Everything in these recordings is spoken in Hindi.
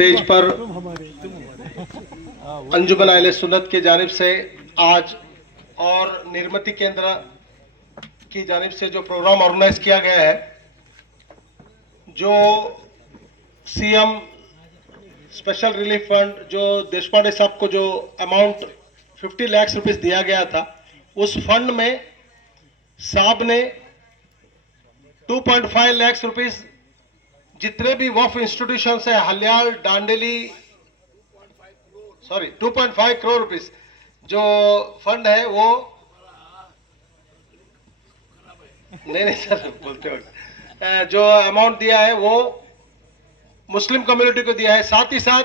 स्टेज पर अंजुमन अहले सुन्नत की जानिब से आज और निर्मिती केंद्र की जानिब से जो प्रोग्राम ऑर्गेनाइज किया गया है, जो सीएम स्पेशल रिलीफ फंड जो देशपांडे साहब को जो अमाउंट 50 लाख रुपए दिया गया था, उस फंड में साहब ने 2.5 लाख रुपए जितने भी वफ इंस्टीट्यूशन है, हल्याल, डांडेली, 2.5 करोड़ रुपीस जो फंड है वो नहीं सर बोलते वक्त जो अमाउंट दिया है वो मुस्लिम कम्युनिटी को दिया है। साथ ही साथ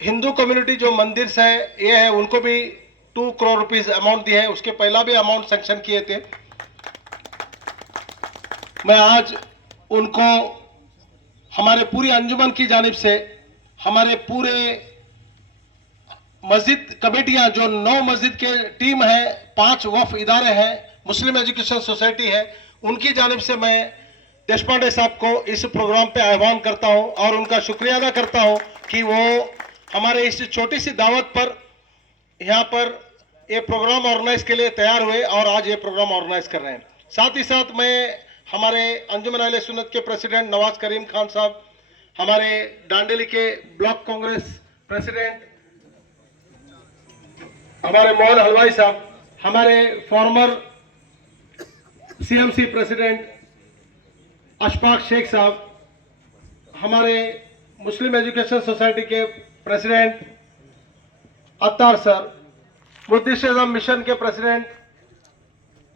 हिंदू कम्युनिटी जो मंदिर से ये है उनको भी 2 करोड़ रुपीस अमाउंट दिया है। उसके पहला भी अमाउंट सैंक्शन किए थे। मैं आज उनको हमारे पूरी अंजुमन की जानिब से, हमारे पूरे मस्जिद कमेटियां जो 9 मस्जिद के टीम है, 5 वफ इदारे हैं, मुस्लिम एजुकेशन सोसाइटी है, उनकी जानिब से मैं देशपांडे साहब को इस प्रोग्राम पे आह्वान करता हूं और उनका शुक्रिया अदा करता हूं कि वो हमारे इस छोटी सी दावत पर यहाँ पर ये प्रोग्राम ऑर्गेनाइज के लिए तैयार हुए और आज ये प्रोग्राम ऑर्गेनाइज कर रहे हैं। साथ ही साथ मैं हमारे अंजुमन अहले सुन्नत के प्रेसिडेंट नवाज करीम खान साहब, हमारे डांडेली के ब्लॉक कांग्रेस प्रेसिडेंट हमारे मोहन हलवाई साहब, हमारे former CMC president Ashfaq Shaikh साहब, हमारे मुस्लिम एजुकेशन सोसाइटी के president Attar sir, Muddish Azam mission के प्रेसिडेंट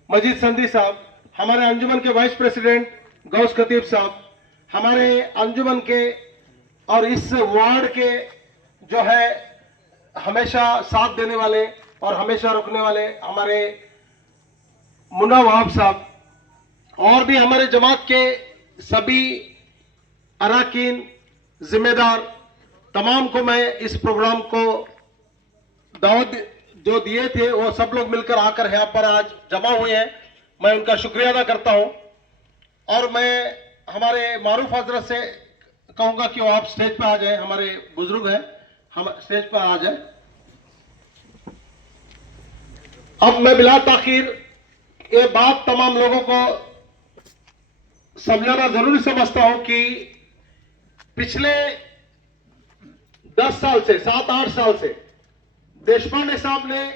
मजीद संधी साहब, हमारे अंजुमन के वाइस प्रेसिडेंट गौस खतीब साहब, हमारे अंजुमन के और इस वार्ड के जो है हमेशा साथ देने वाले और हमेशा रुकने वाले हमारे मुन्ना वहाब साहब, और भी हमारे जमात के सभी अराकीन जिम्मेदार, तमाम को मैं इस प्रोग्राम को दावत जो दिए थे वो सब लोग मिलकर आकर यहाँ पर आज जमा हुए हैं। मैं उनका शुक्रिया अदा करता हूं और मैं हमारे मारूफ हजरत से कहूंगा कि वो आप स्टेज पर आ जाएं। हमारे बुजुर्ग हैं, हम स्टेज पर आ जाएं। अब मैं बिला ताखीर ये बात तमाम लोगों को समझाना जरूरी समझता हूं कि पिछले 10 साल से 7-8 साल से देशपांडे साहब ने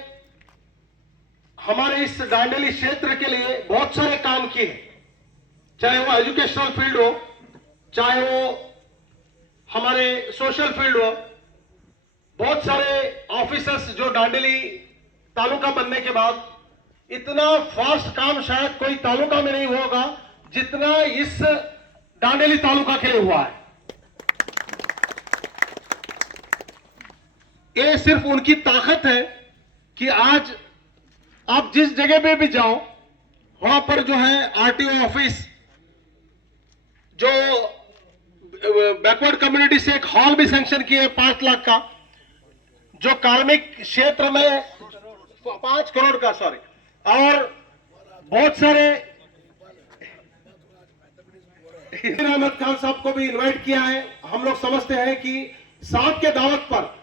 हमारे इस डांडेली क्षेत्र के लिए बहुत सारे काम किए, चाहे वो एजुकेशनल फील्ड हो, चाहे वो हमारे सोशल फील्ड हो। बहुत सारे ऑफिसर्स जो डांडेली तालुका बनने के बाद, इतना फास्ट काम शायद कोई तालुका में नहीं होगा जितना इस डांडेली तालुका के लिए हुआ है। ये सिर्फ उनकी ताकत है कि आज आप जिस जगह पे भी जाओ वहां पर जो है आरटीओ ऑफिस, जो बैकवर्ड कम्युनिटी से एक हॉल भी सैंक्शन किए 5 लाख का, जो कार्मिक क्षेत्र में 5 करोड़ का, और बहुत सारे अहमद खान साहब को भी इनवाइट किया है। हम लोग समझते हैं कि साहब के दावत पर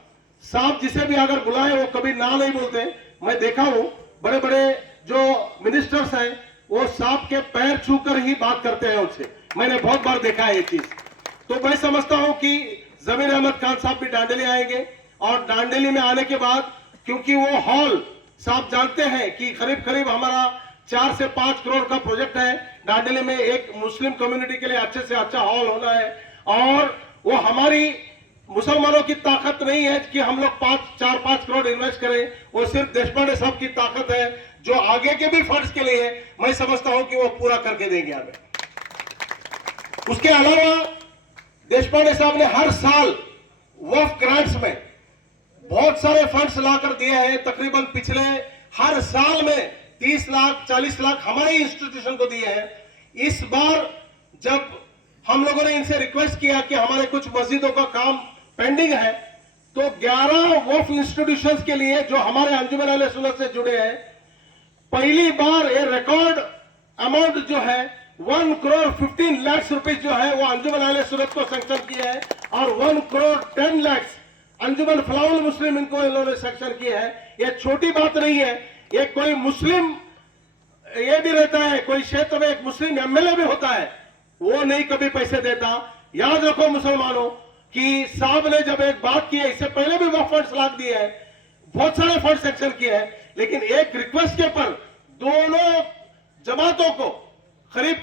साहब जिसे भी अगर बुलाए वो कभी ना नहीं बोलते। मैं देखा हूं बड़े बड़े जो मिनिस्टर्स हैं वो साहब के पैर छूकर ही बात करते हैं उनसे, मैंने बहुत बार देखा है ये चीज। तो मैं समझता हूं कि जमीर अहमद खान साहब भी डांडेली आएंगे और डांडेली में आने के बाद, क्योंकि वो हॉल साहब जानते हैं कि करीब करीब हमारा 4 से 5 करोड़ का प्रोजेक्ट है डांडेली में, एक मुस्लिम कम्युनिटी के लिए अच्छे से अच्छा हॉल होना है। और वो हमारी मुसलमानों की ताकत नहीं है कि हम लोग 4-5 करोड़ इन्वेस्ट करें, वो सिर्फ देशपांडे साहब की ताकत है जो आगे के भी फंड्स के लिए मैं समझता हूं कि वो पूरा करके देंगे हमें। उसके अलावा देशपांडे साहब ने हर साल वफ ग्रांट्स में बहुत सारे फंड्स लाकर दिए हैं। तकरीबन पिछले हर साल में 30 लाख 40 लाख हमारे इंस्टीट्यूशन को दिए हैं। इस बार जब हम लोगों ने इनसे रिक्वेस्ट किया कि हमारे कुछ मस्जिदों का काम पेंडिंग है, तो 11 वफ इंस्टीट्यूशंस के लिए जो हमारे अंजुमन अहले सुन्नत से जुड़े हैं, पहली बार ये रिकॉर्ड अमाउंट जो है 1,15,00,000 रुपए जो है वो अंजुमन अहले सुन्नत को सैंक्शन किया है और 1,10,00,000 अंजुमन फलाउल मुस्लिम इनको इन्होंने सैंक्शन किया है। ये छोटी बात नहीं है। ये कोई मुस्लिम ये भी रहता है, कोई क्षेत्र में एक मुस्लिम एमएलए भी होता है, वो नहीं कभी पैसे देता। याद रखो मुसलमानों कि साहब ने जब एक बात की है, इससे पहले भी वो फंड्स लाख दिए हैं, बहुत सारे फंड सेक्शन किए हैं, लेकिन एक रिक्वेस्ट के पर दोनों जमातों को करीब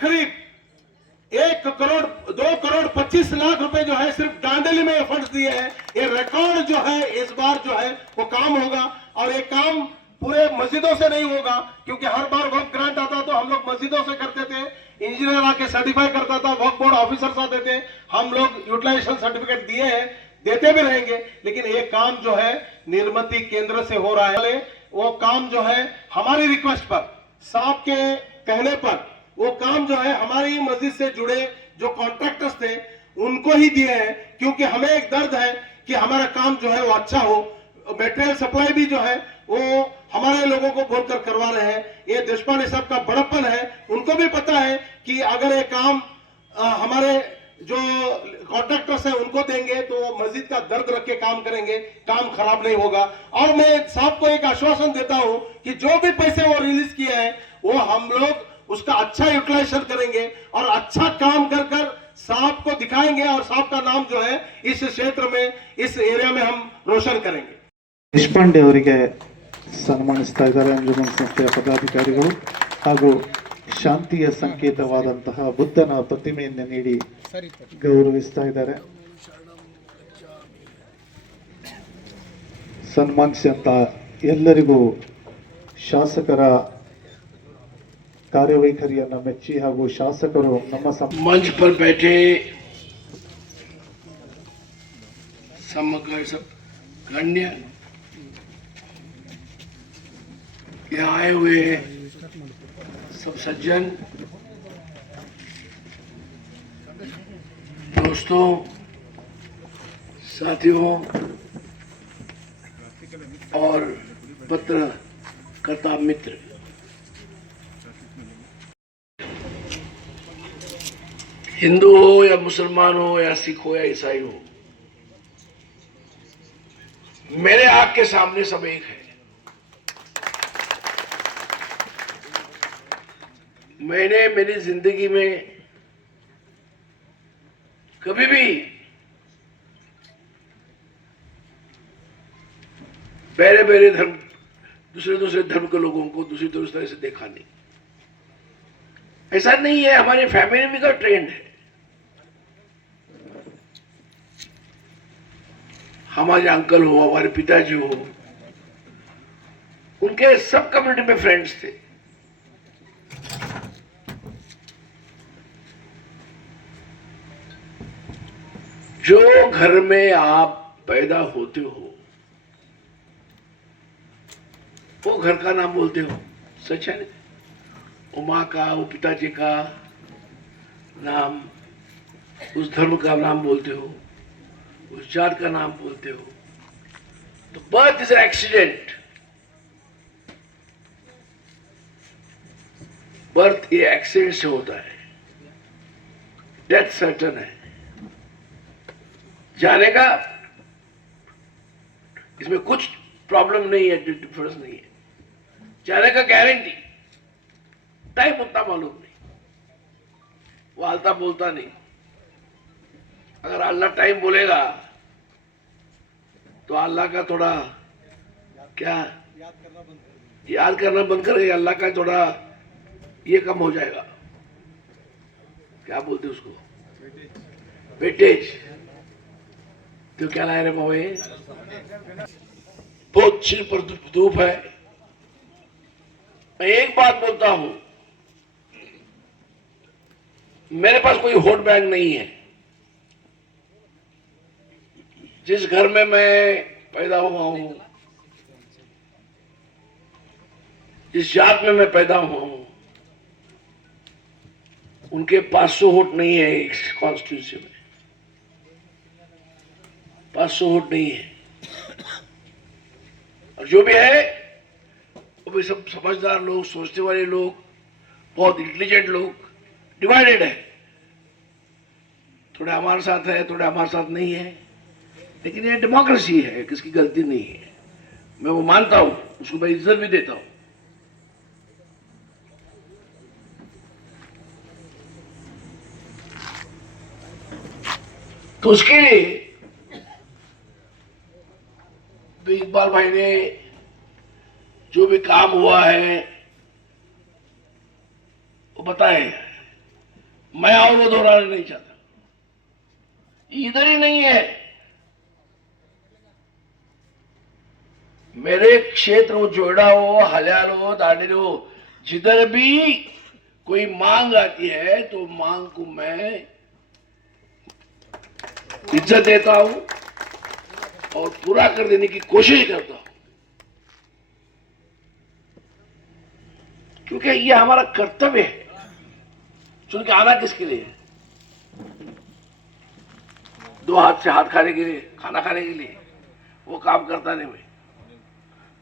1,02,25,00,000 रुपए जो है सिर्फ दांडेली में फंड्स दिए हैं। ये रिकॉर्ड जो है इस बार जो है वो काम होगा और ये काम पूरे मस्जिदों से नहीं होगा, क्योंकि हर बार वक्त ग्रांट आता तो हम लोग मस्जिदों से करते थे, इंजीनियर आके सर्टिफाई करता था, वक्त बोर्ड ऑफिसर्स आते थे, हम लोग यूटिलाइजेशन सर्टिफिकेट दिए हैं, देते भी रहेंगे। लेकिन ये काम जो है निर्मिती केंद्र से हो रहा है। वो काम जो है हमारी रिक्वेस्ट पर, साहब के कहने पर, वो काम जो है हमारी मस्जिद से जुड़े जो कॉन्ट्रैक्टर्स थे उनको ही दिए हैं, क्योंकि हमें एक दर्द है कि हमारा काम जो है वो अच्छा हो। मटेरियल सप्लाई भी जो है वो हमारे लोगों को बोलकर करवा रहे हैं। ये देशपांडे साहब का बड़प्पन है, उनको भी पता है कि अगर ये काम हमारे जो कॉन्ट्रैक्टर्स हैं उनको देंगे तो मस्जिद का दर्द रख के काम करेंगे, काम खराब नहीं होगा। और मैं साहब को एक आश्वासन देता हूं कि जो भी पैसे वो रिलीज किए हैं वो हम लोग उसका अच्छा यूटिलाइजेशन करेंगे और अच्छा काम कर कर साहब को दिखाएंगे और साहब का नाम जो है इस क्षेत्र में, इस एरिया में हम रोशन करेंगे। ದೇಶಪಾಂಡೆ ಅವರಿಗೆ ಸನ್ಮಾನಿಸ್ತಾ ಇದ್ದಾರೆ ಅಂಜುಮನ್ ಸಂಸ್ಥೆಯ ಪದಾಧಿಕಾರಿಗಳು ಹಾಗೂ ಶಾಂತಿಯ ಸಂಕೇತವಾದಂತಹ ಬುದ್ಧನ ಪ್ರತಿಮೆಯನ್ನು ನೀಡಿ ಗೌರವಿಸ್ತಾ ಇದ್ದಾರೆ. ಸನ್ಮಾನಿಸಿದಂತ ಎಲ್ಲರಿಗೂ ಶಾಸಕರ ಕಾರ್ಯವೈಖರಿಯನ್ನು ಮೆಚ್ಚಿ ಹಾಗೂ ಶಾಸಕರು ನಮ್ಮ मंच पर बैठे समग्र सब गण्य यहाँ आए हुए सब सज्जन दोस्तों, साथियों और पत्रकर्ता मित्र, हिंदू हो या मुसलमान हो या सिख हो या ईसाई हो, मेरे आंख के सामने सब एक है। मैंने मेरी जिंदगी में कभी भी बेरे धर्म, दूसरे धर्म के लोगों को दूसरी तरह से देखा नहीं। ऐसा नहीं है, हमारी फैमिली में का ट्रेंड है। हमारे अंकल हो, हमारे पिताजी हो, उनके सब कम्युनिटी में फ्रेंड्स थे। जो घर में आप पैदा होते हो वो घर का नाम बोलते हो, सच है ना? वो माँ का, वो पिताजी का नाम, उस धर्म का नाम बोलते हो, उस जात का नाम बोलते हो। तो बर्थ इज एक्सीडेंट, बर्थ ये एक्सीडेंट से होता है, डेथ सर्टन है। जाने का इसमें कुछ प्रॉब्लम नहीं है, डिफरेंस नहीं है। जाने का गारंटी, टाइम उतना मालूम नहीं, वो आलता बोलता नहीं। अगर अल्लाह टाइम बोलेगा तो अल्लाह का थोड़ा क्या याद करना बंद करेगा, अल्लाह का थोड़ा ये कम हो जाएगा, क्या बोलते उसको, वेटेज। तो क्या लाए रे बाबा, ये बहुत सिर पर धूप है। मैं एक बात बोलता हूं, मेरे पास कोई वोट बैंक नहीं है। जिस घर में मैं पैदा हुआ हूं, जिस जात में मैं पैदा हुआ हूं, उनके 500 वोट नहीं है इस कॉन्स्टिट्यूंसी में, 500 वोट नहीं है। और जो भी है वो भी सब समझदार लोग, सोचने वाले लोग, बहुत इंटेलिजेंट लोग, डिवाइडेड है, थोड़े हमारे साथ है, थोड़े हमारे साथ नहीं है, लेकिन ये डेमोक्रेसी है, किसकी गलती नहीं है। मैं वो मानता हूं, उसको मैं इज्जत भी देता हूं। तो उसके लिए भी इकबाल भाई ने जो भी काम हुआ है वो बताए, मैं और वो दोहराना नहीं चाहता। इधर ही नहीं है, मेरे क्षेत्र हो, जोड़ा हो, हल्याल हो, दाडेर हो, जिधर भी कोई मांग आती है तो मांग को मैं इज्जत देता हूं और पूरा कर देने की कोशिश करता हूं, क्योंकि ये हमारा कर्तव्य है। चुन के आना किसके लिए? दो हाथ से हाथ खाने के लिए, खाना खाने के लिए। वो काम करता नहीं मैं,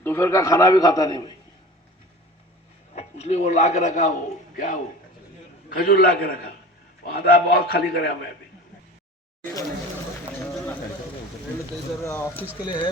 दोपहर का खाना भी खाता नहीं मैं, इसलिए वो ला के रखा, हो क्या हो खजूर ला के रखा, वो आधा बहुत खाली करे हमें अभी। ऑफिस के लिए है।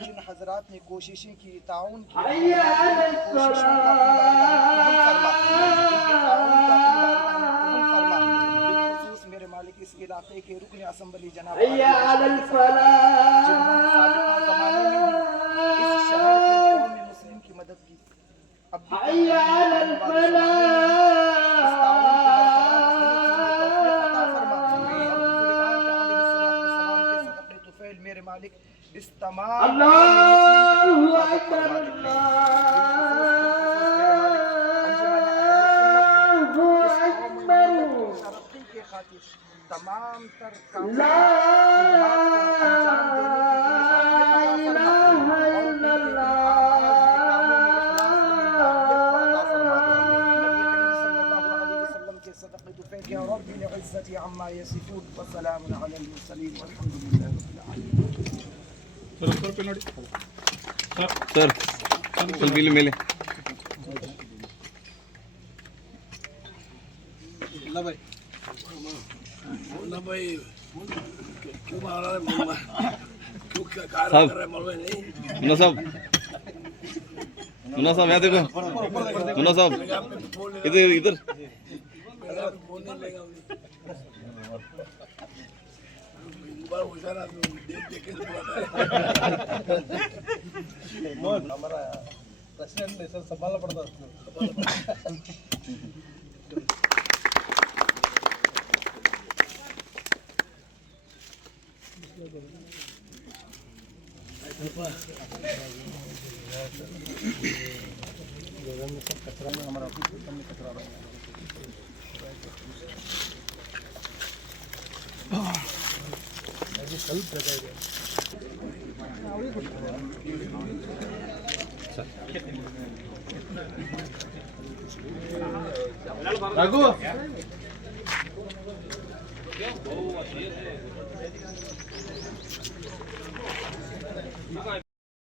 जिन हजरात ने कोशिशें की, ताउन की, मेरे मालिक इस इलाके के रुकन असम्बली जनाब जिन्होंने साबिक़ा ज़माने में इस शहर के कौम मुस्लिम की मदद की, अब मेरे मालिक इस तमाम तरक्की के खातिर तमाम तर इज्जती अम्मा यसिफून व सलामुन अलल मुरसलीन वल्हम्दुलिल्लाहि रब्बिल आलमीन. सर सेल्फी ले मेले बोलना भाई क्यों मार रहा है मुन्ना, क्यों क्या कर रहा है मौलवी? नहीं मुन्ना साहब यहाँ देखो, मुन्ना साहब इधर इधर बोलने लगा बार उधर देख देख के हमारा प्रेसिडेंट ने सर संभालना पड़ता है. कचरा में हमारा ऑफिस के सामने कचरा रहा है. रघु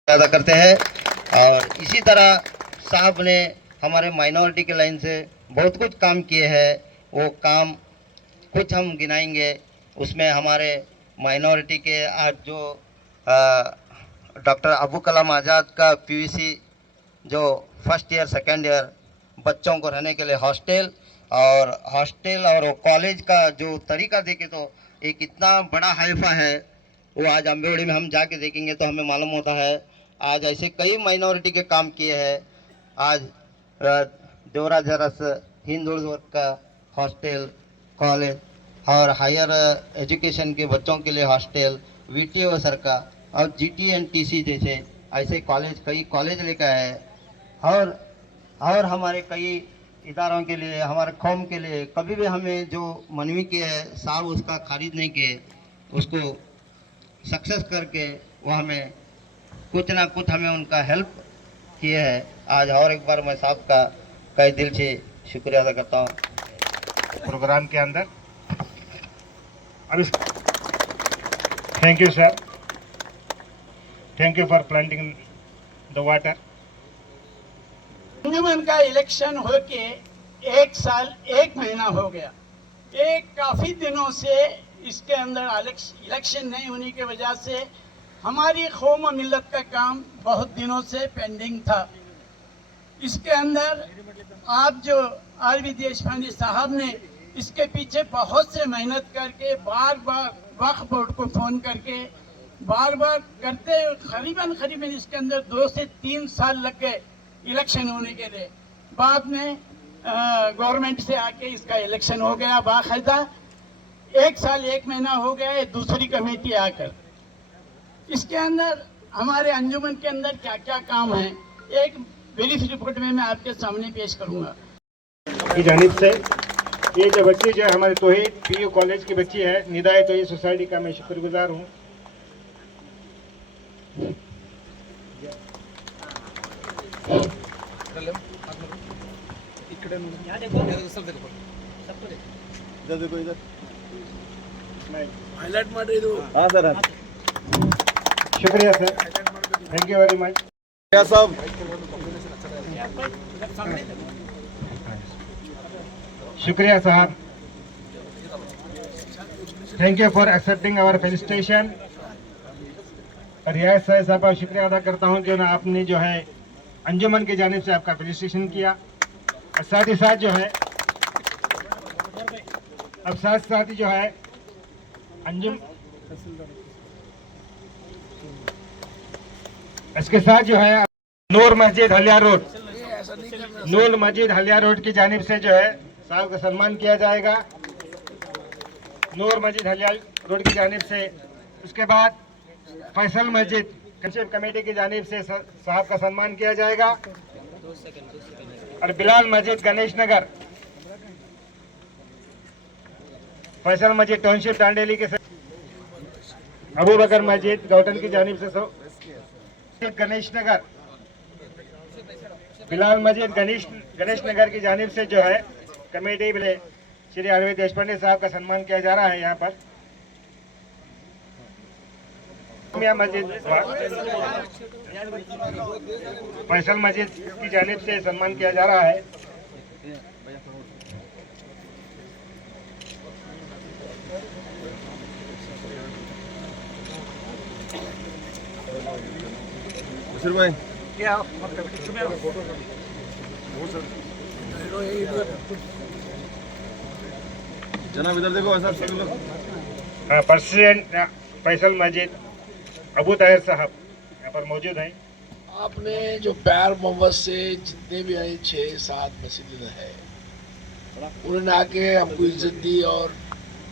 अदा करते हैं। और इसी तरह साहब ने हमारे माइनॉरिटी के लाइन से बहुत कुछ काम किए हैं, वो काम कुछ हम गिनाएंगे। उसमें हमारे माइनॉरिटी के आज जो डॉक्टर अबू कलाम आज़ाद का पीवीसी जो फर्स्ट ईयर सेकेंड ईयर बच्चों को रहने के लिए हॉस्टल और कॉलेज का जो तरीका देखे तो एक इतना बड़ा हाइफा है, वो आज अम्बेवड़ी में हम जाके देखेंगे तो हमें मालूम होता है। आज ऐसे कई माइनॉरिटी के काम किए हैं। आज देवराजरस हिंदुत्व का हॉस्टल, कॉलेज और हायर एजुकेशन के बच्चों के लिए हॉस्टल, वीटीओ सर का और GTNTC जैसे ऐसे कॉलेज, कई कॉलेज लेकर है। और हमारे कई इदारों के लिए, हमारे कौम के लिए कभी भी हमें जो मनवी किया है साहब उसका खारिज नहीं किए, उसको सक्सेस करके वो हमें कुछ ना कुछ हमें उनका हेल्प किया है। आज और एक बार मैं साहब का कई दिल से शुक्रिया अदा करता हूँ प्रोग्राम के अंदर। Thank you sir, thank you for planting the water. Anjuman का इलेक्शन होके 1 साल 1 महीना हो गया। एक काफ़ी दिनों से इसके अंदर इलेक्शन नहीं होने की वजह से हमारी कौम और मिल्लत का काम बहुत दिनों से पेंडिंग था। इसके अंदर आप जो RV देशपांडे साहब ने इसके पीछे बहुत से मेहनत करके बार बार वक्फ बोर्ड को फ़ोन करके बार बार करते करीबन इसके अंदर 2 से 3 साल लग गए इलेक्शन होने के लिए। बाद में गवर्नमेंट से आके इसका इलेक्शन हो गया बाकायदा। 1 साल 1 महीना हो गया है दूसरी कमेटी आकर। इसके अंदर हमारे अंजुमन के अंदर क्या क्या काम है एक ब्रीफ रिपोर्ट में मैं आपके सामने पेश करूंगा। की जानिब से ये जो बच्ची जो है हमारे तौहीद PU कॉलेज की बच्ची है, निदाए तौहीद सोसाइटी का मैं शुक्रगुजार हूँ। हाँ सर, शुक्रिया sir, thank you very much. क्या साहब, शुक्रिया साहब, thank you for accepting our felicitation. Riyaz साहब का शुक्रिया अदा करता हूं जो ना आपने जो है अंजुमन की जानिब से आपका फेलिसिटेशन किया। और साथ ही साथ जो है अब साथ ही जो है अंजुम इसके साथ जो है नूर मस्जिद हलिया रोड, नूर मस्जिद हलिया रोड की जानिब से जो है साहब का सम्मान किया जाएगा। नूर मस्जिद हलिया रोड की जानिब से। उसके बाद फैसल मस्जिद कंसेप्ट कमेटी की जानिब से साहब का सम्मान किया जाएगा। और बिलाल मस्जिद गणेश नगर, फैसल मस्जिद टाउनशिप टांडेली के अबू बकर मस्जिद गौटन की जानिब से गणेश नगर, बिलाल मस्जिद गणेश नगर की जानिब से जो है कमेटी में श्री RV देशपांडे साहब का सम्मान किया जा रहा है। यहाँ पर मस्जिद फैसल मस्जिद की जानिब से सम्मान किया जा रहा है। भाई जनाब इधर देखो ऐसा सभी लोग। प्रेसिडेंट फैसल मस्जिद अबू ताहिर साहब यहाँ पर मौजूद हैं। आपने जो प्यार मोहब्बत से जितने भी आए 6-7 मस्जिद है उन्होंने आके हमको इज्जत दी और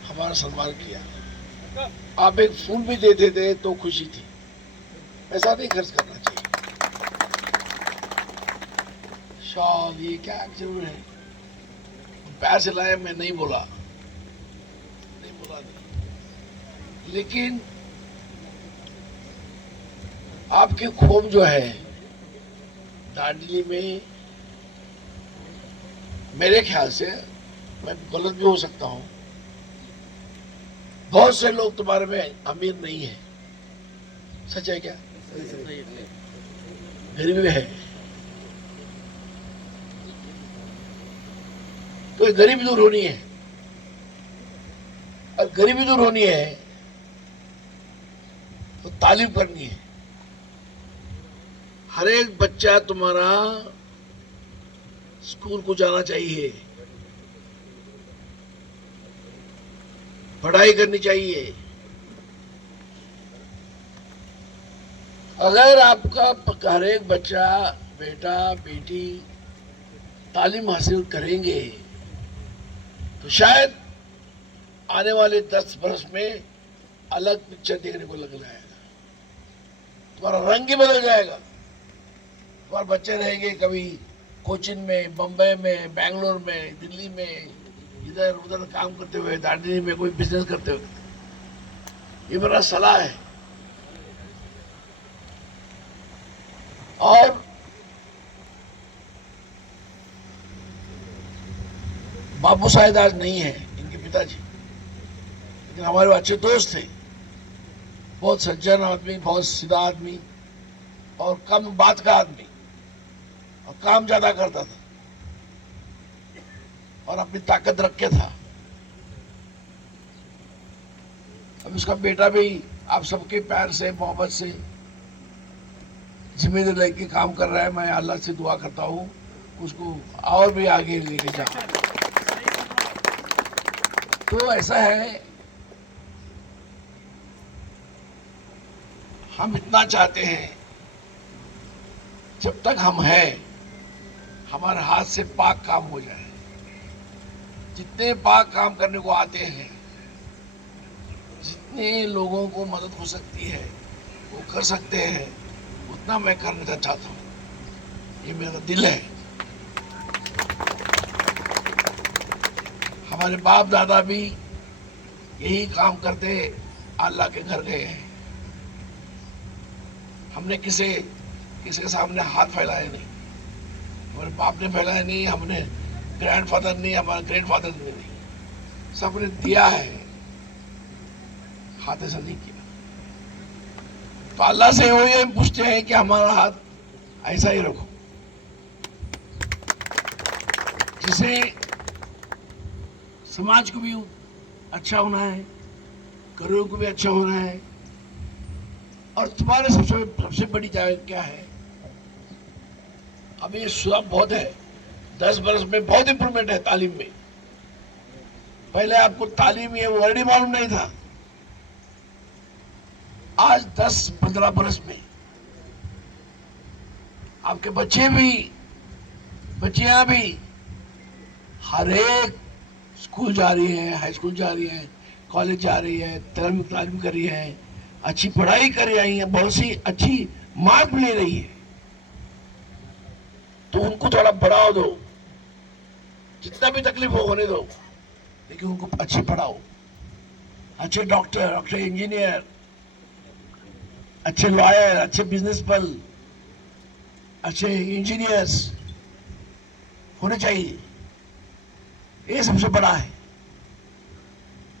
हमारा सम्मान किया। आप एक फूल भी देते थे तो खुशी थी। ऐसा नहीं खर्च करना चाहिए। शॉल ये क्या जरूर है, प्यार से लाया, मैं नहीं बोला लेकिन आपके खोम जो है दांडली में, मेरे ख्याल से, मैं गलत भी हो सकता हूं, बहुत से लोग तुम्हारे में अमीर नहीं है। सच है क्या? गरीब में है। तो गरीबी दूर होनी है, और गरीबी दूर होनी है तो तालीम करनी है। हर एक बच्चा तुम्हारा स्कूल को जाना चाहिए, पढ़ाई करनी चाहिए। अगर आपका हर एक बच्चा, बेटा बेटी तालीम हासिल करेंगे तो शायद आने वाले 10 वर्ष में अलग पिक्चर देखने को लग जाएगा, तुम्हारा रंग ही बदल जाएगा। तुम्हारे बच्चे रहेंगे कभी कोचिन में, बम्बई में, बेंगलोर में, दिल्ली में, इधर उधर काम करते हुए, दार्जिलिंग में कोई बिजनेस करते हुए। ये मेरा सलाह है। और बाबू शायद आज नहीं है, इनके पिताजी, लेकिन हमारे अच्छे दोस्त थे, बहुत सज्जन आदमी, बहुत सीधा आदमी और कम बात का आदमी, और काम ज्यादा करता था और अपनी ताकत रख के था। अब उसका बेटा भी आप सबके प्यार से, मोहब्बत से जिम्मेदारी लेके काम कर रहा है। मैं अल्लाह से दुआ करता हूँ उसको और भी आगे लेके जाए। तो ऐसा है, हम इतना चाहते हैं जब तक हम हैं हमारे हाथ से पाक काम हो जाए। जितने पाक काम करने को आते हैं, जितने लोगों को मदद हो सकती है वो कर सकते हैं, उतना मैं करने का चाहता हूँ। ये मेरा दिल है। हमारे बाप दादा भी यही काम करते अल्लाह के घर गए हैं। हमने किसी के सामने हाथ फैलाया नहीं, हमारे बाप ने फैलाया नहीं, हमने ग्रैंडफादर नहीं, हमारा ग्रेटफादर नहीं, सबने दिया है, हाथ ऐसा नहीं किया। तो अल्लाह से वही हम पूछते हैं कि हमारा हाथ ऐसा ही रखो, जिसे समाज को भी अच्छा होना है, करोड़ों को भी अच्छा होना है। और तुम्हारे सबसे बड़ी जगह क्या है? अभी सुधार बहुत है, 10 वर्ष में बहुत इंप्रूवमेंट है तालीम में। पहले आपको तालीम ये वर्ड ही मालूम नहीं था, आज 10-15 वर्ष में आपके बच्चे भी, बच्चियां भी हर एक स्कूल जा रही है, हाई स्कूल जा रही है, कॉलेज जा रही है, तालीम कर रही है, अच्छी पढ़ाई कर रही है, बहुत सी अच्छी मार्क ले रही है। तो उनको थोड़ा बढ़ाओ दो, जितना भी तकलीफ हो होने दो, लेकिन उनको अच्छी पढ़ाओ। अच्छे डॉक्टर, अच्छे इंजीनियर, अच्छे लॉयर, अच्छे बिजनेसमैन, अच्छे इंजीनियर्स होने चाहिए। ये सबसे बड़ा है।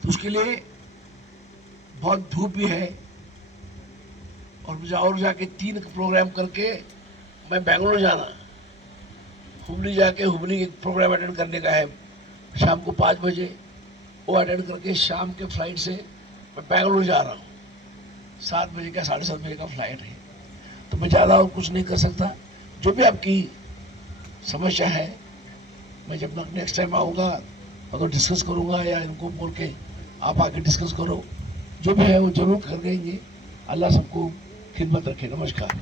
तो उसके लिए बहुत धूप भी है, और मुझे और जाके 3 प्रोग्राम करके मैं बेंगलोर जाना, हुबली जाके हुबली एक प्रोग्राम अटेंड करने का है शाम को 5 बजे। वो अटेंड करके शाम के फ्लाइट से मैं बेंगलोर जा रहा हूँ। 7 बजे का 7:30 बजे का फ्लाइट है, तो मैं ज़्यादा और कुछ नहीं कर सकता। जो भी आपकी समस्या है, मैं जब नेक्स्ट टाइम आऊँगा तो डिस्कस करूँगा, या इनको बोल के आप आके डिस्कस करो। जो भी है वो जरूर कर देंगे। अल्लाह सबको खिदमत रखे। नमस्कार।